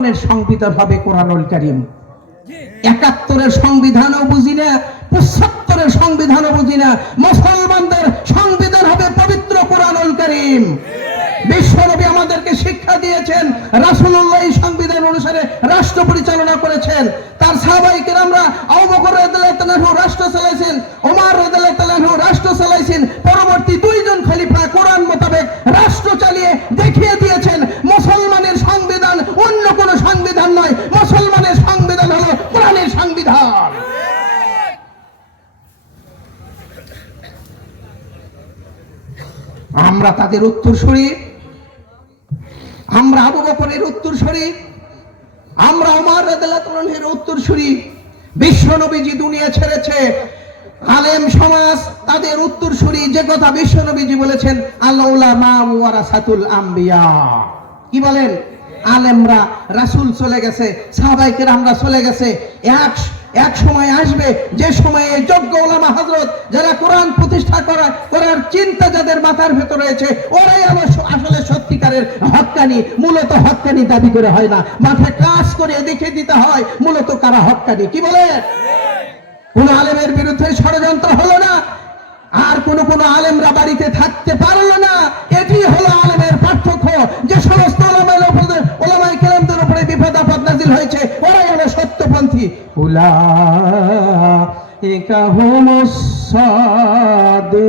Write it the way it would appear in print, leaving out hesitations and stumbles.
সংবিধান হবে কোরআনুল কারীম। ৭১-এর সংবিধানও বুঝি না, ৭৫-এর সংবিধানও বুঝি না, মুসলমানদের সংবিধান হবে পবিত্র কোরআনুল কারীম। বিশ্বনবী আমাদেরকে শিক্ষা দিয়েছেন, রাসূলুল্লাহ এই সংবিধান অনুসারে রাষ্ট্র পরিচালনা করেছেন। তার সাহাবায়ে কেরামরা আবু বকর রাদিয়াল্লাহু তাআলা রাষ্ট্র চালাইছেন, ওমর রাদিয়াল্লাহু তাআলা রাষ্ট্র চালাইছেন, পরবর্তী দুইজন খলিফা কোরআন মোতাবেক রাষ্ট্র চালিয়ে দেখিয়ে দিয়েছেন মুসলমানের সংবিধান অন্য কোন সংবিধান নয়, মুসলমানের সংবিধান হলো কোরআনের সংবিধান। আমরা তাদের উত্তরসূরি, আমরা আবু বকরের উত্তরসূরি, আমরা ওমর রাদিয়াল্লাহু তাআলার উত্তরসূরি। বিশ্বনবীজি দুনিয়া ছেড়েছে, আলেম সমাজ তাদের উত্তরসূরি। যে কথা বিশ্বনবীজি বলেছেন, আল উলামা ওয়ারাসাতুল আম্বিয়া। কি বলেন? আলেমরা রাসূল চলে গেছে, সাহাবায়ে কেরামরা চলে গেছে। এক সময় আসবে যে সময়ে যোগ্য ওলামা হযরত যারা কোরআন প্রতিষ্ঠা করার চিন্তা যাদের মাথার ভেতরে রয়েছে, ওরাই আসলে সত্যিকারের হক্কানি। মূলত হক্কানি দাবি করে হয় না, মাথায় কাজ করে দেখিয়ে দিতে হয় মূলত কারা হক্কানি। কি বলে? কোন আলেমের বিরুদ্ধে ষড়যন্ত্র হলো না, আর কোন আলেমরা বাড়িতে থাকতে পারলো না। এটি হলো আলেমের পার্থক্য। যে সমস্ত ওলামায়ে কেরামদের উপরে বিপদ আপদ নাযিল হয়েছে, ওরাই হলো সত্যপন্থী। উলাইকা হুমুস সাদিকুন।